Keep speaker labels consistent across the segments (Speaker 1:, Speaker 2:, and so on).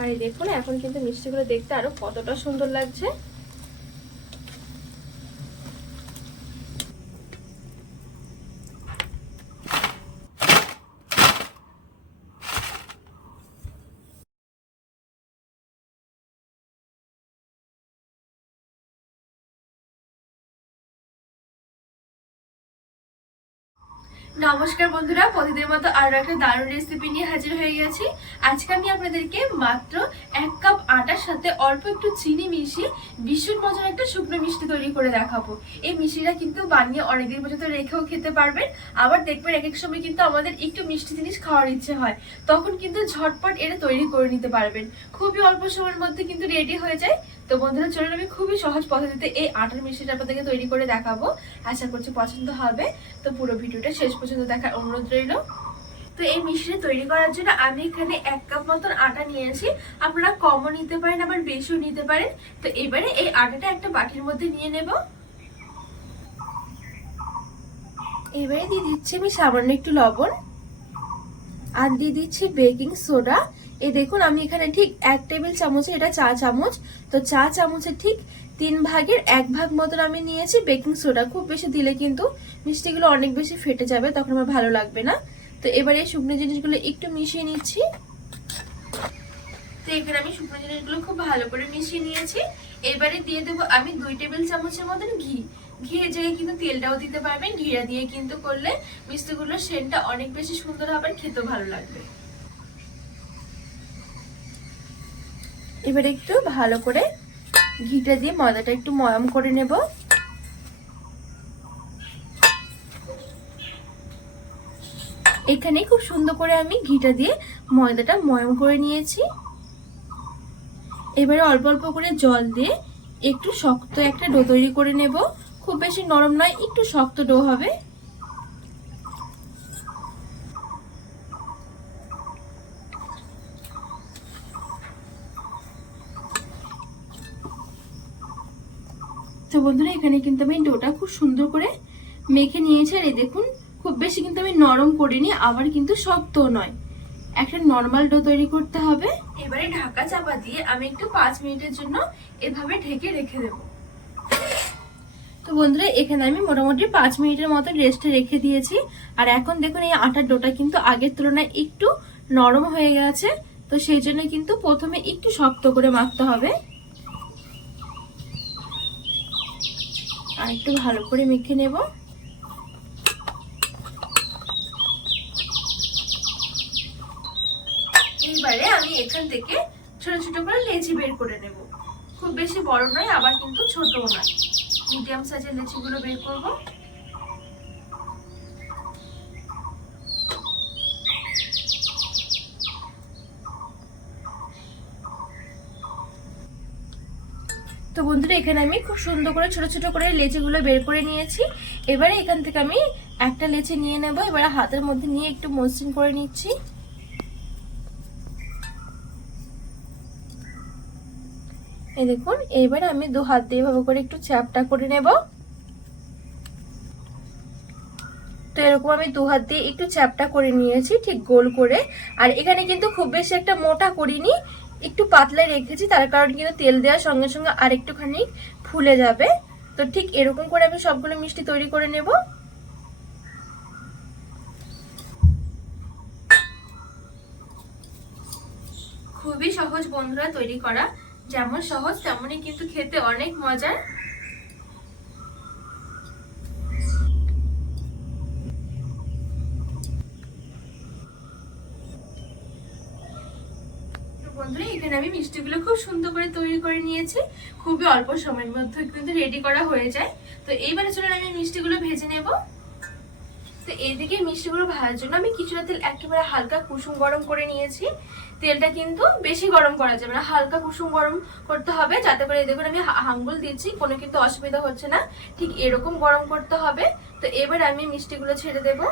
Speaker 1: আর দেখুন এখন কিন্তু মিষ্টিগুলো দেখতে আরও কতটা সুন্দর লাগছে। নমস্কার বন্ধুরা, প্রতিদিনের মতো আরও একটা দারুণ রেসিপি নিয়ে হাজির হয়ে গেছি। আজকে আমি আপনাদেরকে মাত্র এক কাপ আটার সাথে অল্প একটু চিনি মিশিয়ে ভীষণ মজার একটা শুকনো মিষ্টি তৈরি করে দেখাবো। এই মিষ্টিটা কিন্তু বানিয়ে অনেকদিন পর্যন্ত রেখেও খেতে পারবেন। আবার দেখবেন এক এক সময় কিন্তু আমাদের একটু মিষ্টি জিনিস খাওয়ার ইচ্ছে হয়। তখন কিন্তু ঝটপট এটা তৈরি করে নিতে পারবেন। খুবই অল্প সময়ের মধ্যে কিন্তু রেডি হয়ে যায়। তো বন্ধুরা, চলুন আমি খুবই সহজ পদ্ধতিতে এই আটার মিষ্টিটা আপনাদেরকে তৈরি করে দেখাবো। আশা করছি পছন্দ হবে। তো পুরো ভিডিওটা শেষ পর্যন্ত দেখার অনুরোধ রইল। তো এই মিষ্টিটা তৈরি করার জন্য আমি এখানে এক কাপ মতন আটা নিয়েছি। আপনারা কমও নিতে পারেন, আবার বেশিও নিতে পারেন। তো এবারে এই আটাটা একটা বাটির মধ্যে নিয়ে নেব। এবারে দিয়ে দিচ্ছি আমি সামান্য একটু লবণ। আর দিয়ে দিচ্ছি বেকিং সোডা। এই দেখুন, আমি এখানে ঠিক এক টেবিল চামচে এটা চা চামচ। তো চা চামচের ঠিক তিন ভাগের এক ভাগ মতন আমি নিয়েছি। বেকিং সোডা খুব বেশি দিলে কিন্তু মিষ্টিগুলো অনেক বেশি ফেটে যাবে, তখন আমার ভালো লাগবে না। তো এবারে এই শুকনো জিনিসগুলো একটু মিশিয়ে নিচ্ছি। তো এখানে আমি শুকনো জিনিসগুলো খুব ভালো করে মিশিয়ে নিয়েছি। এবারে দিয়ে দেবো আমি দুই টেবিল চামচের মতন ঘি। ঘিয়ের জায়গায় কিন্তু তেলটাও দিতে পারবেন। ঘিরা দিয়ে কিন্তু করলে মিষ্টিগুলোর সেন্টটা অনেক বেশি সুন্দর হবে খেতেও ভালো লাগবে। এবারে একটু ভালো করে ঘিটা দিয়ে ময়দাটা একটু ময়ম করে নেব। এখানে খুব সুন্দর করে আমি ঘিটা দিয়ে ময়দাটা ময়ম করে নিয়েছি। এবারে অল্প অল্প করে জল দিয়ে একটু শক্ত একটা ডো তৈরি করে নেব। খুব বেশি নরম নয়, একটু শক্ত ডো হবে। তো বন্ধুরা, এখানে কিন্তু আমি ডোটা খুব সুন্দর করে মেখে নিয়েছি। আর এই দেখুন, খুব বেশি কিন্তু আমি নরম করিনি, আবার কিন্তু শক্ত নয়। একটা নর্মাল ডো তৈরি করতে হবে। এবারে ঢাকা চাপা দিয়ে আমি একটু পাঁচ মিনিটের জন্য এভাবে ঢেকে রেখে দেব। তো বন্ধুরা, এখানে আমি মোটামুটি পাঁচ মিনিটের মতো রেস্টে রেখে দিয়েছি। আর এখন দেখুন, এই আটার ডোটা কিন্তু আগের তুলনায় একটু নরম হয়ে গেছে। তো সেই জন্য কিন্তু প্রথমে একটু শক্ত করে মাখতে হবে। আর একটু ভালো করে মেখে নেব। এইবারে আমি এখান থেকে ছোট ছোট করে লেচি বের করে নেব। খুব বেশি বড় নয়, আবার কিন্তু ছোটও নয়। মিডিয়াম সাইজের লেচিগুলো বের করব তো বন্ধুরা, এখানে আমি খুব সুন্দর করে ছোট ছোট করে লেচিগুলো বের করে নিয়েছি। এবারে এখান থেকে আমি একটা লেচি নিয়ে নেব। এবারে হাতের মধ্যে নিয়ে একটু মসৃণ করে নিচ্ছি। এই দেখুন এইবারে আমি দু হাত দিয়ে ভাবে করে একটু চ্যাপটা করে নেব। তো এরকম আমি দু হাত দিয়ে একটু চ্যাপটা করে নিয়েছি, ঠিক গোল করে। আর এখানে কিন্তু খুব বেশি একটা মোটা করিনি। একটু পাতলা রেখেছি, তার কারণ কিন্তু তেল দেওয়ার সঙ্গে সঙ্গে আর একটুখানি ফুলে যাবে। তো ঠিক এরকম করে আমি সবগুলো মিষ্টি তৈরি করে নেব। খুবই সহজ বন্ধুরা তৈরি করা। যেমন সহজ, তেমনই কিন্তু খেতে অনেক মজার বন্ধুরা এখানে আমি মিষ্টিগুলো খুব সুন্দর করে তৈরি করে নিয়েছি। খুবই অল্প সময়ের মধ্যে কিন্তু রেডি করা হয়ে যায়। তো এইবারে চলুন আমি মিষ্টিগুলো ভেজে নেব। তো এইদিকে মিষ্টিগুলো ভাজার জন্য আমি কিছুটা তেল, একেবারে হালকা কুসুম গরম করে নিয়েছি। তেলটা কিন্তু বেশি গরম করা যাবে না, হালকা কুসুম গরম করতে হবে যাতে করে, দেখুন আমি আঙ্গুল দিচ্ছি, কোনো কিন্তু অসুবিধা হচ্ছে না। ঠিক এরকম গরম করতে হবে। তো এবার আমি মিষ্টিগুলো ছেড়ে দেবো।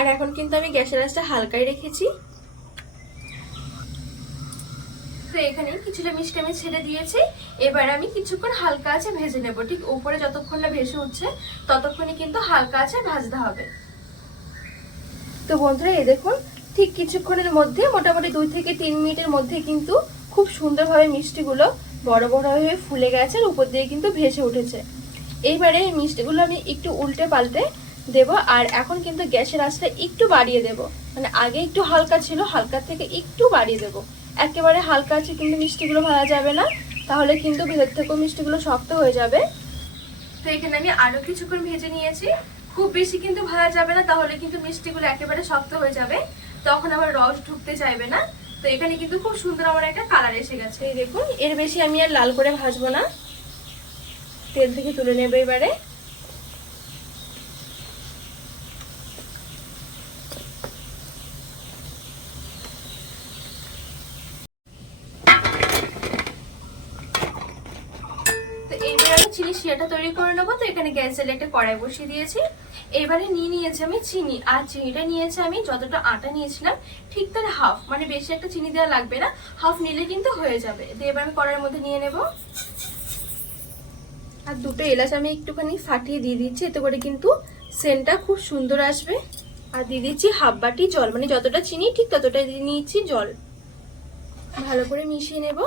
Speaker 1: আর এখন কিন্তু আমি গ্যাসের আঁচটা হালকাই রেখেছি। তো এখানে কিছুটা মিষ্টি আমি ছেড়ে দিয়েছি। এবার আমি কিছুক্ষণ হালকা আছে ভেজে নেব। ঠিক উপরে যতক্ষণ না ভেসে উঠছে, ততক্ষণই কিন্তু হালকা আছে ভাজতে হবে। তো বন্ধুরা, এই দেখুন, ঠিক কিছুক্ষণের মধ্যে, মোটামুটি দুই থেকে তিন মিনিটের মধ্যে কিন্তু খুব সুন্দরভাবে মিষ্টিগুলো বড় বড় হয়ে ফুলে গেছে আর উপর দিয়ে কিন্তু ভেসে উঠেছে। এইবারে এই মিষ্টিগুলো আমি একটু উল্টে পাল্টে দেব, আর এখন কিন্তু গ্যাসের আঁচটা একটু বাড়িয়ে দেব। মানে আগে একটু হালকা ছিল, হালকা থেকে একটু বাড়িয়ে দেব। একেবারে হালকা আছে কিন্তু মিষ্টিগুলো ভাজা যাবে না, তাহলে কিন্তু ভেতর থেকেও মিষ্টিগুলো শক্ত হয়ে যাবে। তো এখানে আমি আরও কিছুক্ষণ ভেজে নিয়েছি। খুব বেশি কিন্তু ভাজা যাবে না, তাহলে কিন্তু মিষ্টিগুলো একেবারে শক্ত হয়ে যাবে। তখন আবার রস ঢুকতে চাইবে না। তো এখানে কিন্তু খুব সুন্দর আমার একটা কালার এসে গেছে। এই দেখুন, এর বেশি আমি আর লাল করে ভাজবো না। তেল থেকে তুলে নেবে এবারে তো এইবার শিরাটা তৈরি করে নেব, তো এখানে গ্যাস জ্বালিয়ে একটা কড়াই বসিয়ে দিয়েছি। এবারে নিয়ে নিয়েছি আমি চিনি, আর চিনিটা নিয়েছি আমি যতটা আটা নিয়েছিলাম, ঠিক তার হাফ মানে বেশি একটা চিনি দেওয়া লাগবে না হাফ নিলে কিন্তু হয়ে যাবে। তো এবার আমি কড়াইয়ের মধ্যে নিয়ে নেব। আর দুটো এলাচ আমি একটুখানি ফাটিয়ে দিয়ে দিচ্ছি, এতে করে কিন্তু সেন্টটা খুব সুন্দর আসবে। আর দিয়ে দিচ্ছি হাফ বাটি জল মানে যতটা চিনি, ঠিক ততটাই দিয়ে নিয়েছি জল। ভালো করে মিশিয়ে নেব,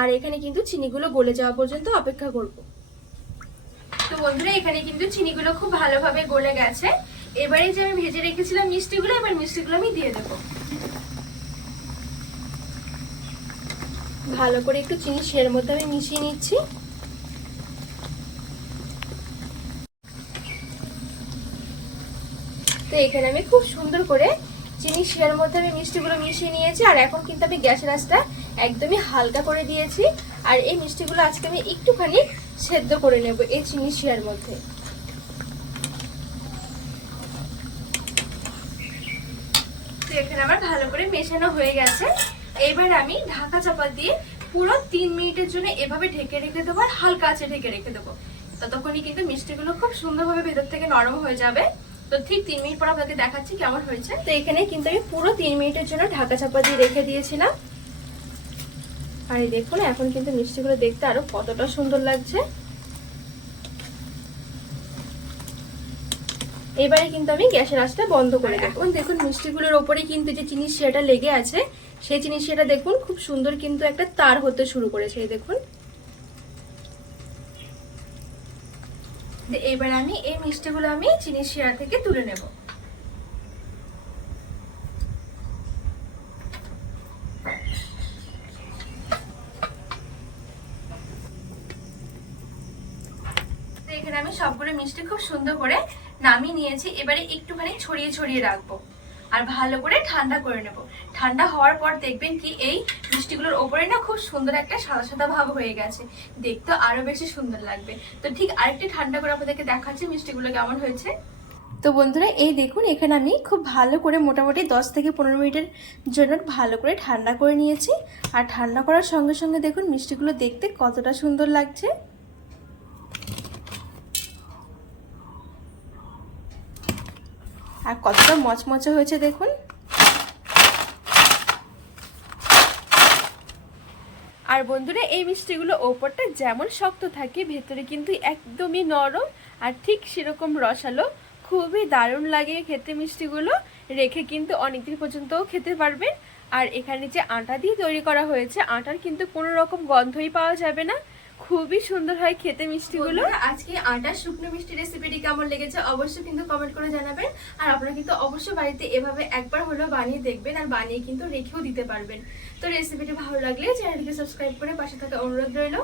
Speaker 1: আর এখানে কিন্তু চিনিগুলো গলে যাওয়া পর্যন্ত অপেক্ষা করব। তো বন্ধুরা, এখানে কিন্তু চিনিগুলো খুব ভালোভাবে গলে গেছে। এবারে যে আমি ভেজে রেখেছিলাম মিষ্টিগুলো, এবার মিষ্টিগুলো আমি দিয়ে দেবো। ভালো করে একটু চিনি সের মধ্যে আমি মিশিয়ে নিচ্ছি। তো এখানে আমি খুব সুন্দর করে চিনি শিয়ার মধ্যে আমি মিষ্টিগুলো মিশিয়ে নিয়েছি, আর এখন কিন্তু আমি গ্যাসের আঁচটা একদমই হালকা করে দিয়েছি। আর এই মিষ্টিগুলো আজকে আমি একটুখানি সেদ্ধ করে নেব এই চিনি শিয়ার মধ্যে। তো এখানে আমার ভালো করে মেশানো হয়ে গেছে। এবার আমি ঢাকা চাপা দিয়ে পুরো তিন মিনিটের জন্য এভাবে ঢেকে রেখে দেবো আর হালকা আছে ঢেকে রেখে দেবো। ততক্ষণই কিন্তু মিষ্টিগুলো খুব সুন্দরভাবে ভেতর থেকে নরম হয়ে যাবে। তো ঠিক তিন মিনিট পর আপনাকে দেখাচ্ছি কেমন হয়েছে। তো এখানে কিন্তু আমি পুরো তিন মিনিটের জন্য ঢাকা চাপা দিয়ে রেখে দিয়েছিলাম। আর এই দেখুন এখন কিন্তু মিষ্টিগুলো দেখতে আরও কতটা সুন্দর লাগছে। এবারে কিন্তু আমি গ্যাসের আঁচটা বন্ধ করে দেবো। এখন দেখুন মিষ্টিগুলোর ওপরে কিন্তু যে চিনি শিরাটা লেগে আছে সেই চিনি শিরাটা দেখুন খুব সুন্দর কিন্তু একটা তার হতে শুরু করেছে এই দেখুন। এবার আমি এই মিষ্টিগুলো আমি চিনি শিরা থেকে তুলে নেব এখানে আমি সবগুলো মিষ্টি খুব সুন্দর করে নামিয়ে নিয়েছি। এবারে একটুখানি ছড়িয়ে ছড়িয়ে রাখব আর ভালো করে ঠান্ডা করে নেব। ঠান্ডা হওয়ার পর দেখবেন কি এই মিষ্টিগুলোর ওপরে না খুব সুন্দর একটা সাদা সাদা ভাব হয়ে গেছে। দেখতে আরও বেশি সুন্দর লাগবে। তো ঠিক আরেকটি ঠান্ডা করে আপনাদেরকে দেখাচ্ছি মিষ্টিগুলো কেমন হয়েছে। তো বন্ধুরা, এই দেখুন, এখানে আমি খুব ভালো করে মোটামুটি দশ থেকে পনেরো মিনিটের জন্য ভালো করে ঠান্ডা করে নিয়েছি। আর ঠান্ডা করার সঙ্গে সঙ্গে দেখুন মিষ্টিগুলো দেখতে কতটা সুন্দর লাগছে। আর কতটা মচমচে হয়েছে দেখুন। আর বন্ধুরা, এই মিষ্টিগুলো ওপরটা যেমন শক্ত থাকে, ভেতরে কিন্তু একদমই নরম আর ঠিক সেরকম রসালো। খুবই দারুণ লাগে খেতে মিষ্টিগুলো। রেখে কিন্তু অনেকদিন পর্যন্তও খেতে পারবেন। আর এখানে যে আটা দিয়ে তৈরি করা হয়েছে, আটার কিন্তু কোনো রকম গন্ধই পাওয়া যাবে না। খুবই সুন্দর হয় খেতে মিষ্টিগুলো। আজকে আটা শুকনো মিষ্টি রেসিপিটি কেমন লেগেছে অবশ্যই কিন্তু কমেন্ট করে জানাবেন। আর আপনারা কিন্তু অবশ্যই বাড়িতে এভাবে একবার হলেও বানিয়ে দেখবেন আর বানিয়ে কিন্তু রেখেও দিতে পারবেন। তো রেসিপিটি ভালো লাগলে চ্যানেলটিকে সাবস্ক্রাইব করে পাশে থাকা অনুরোধ রইল।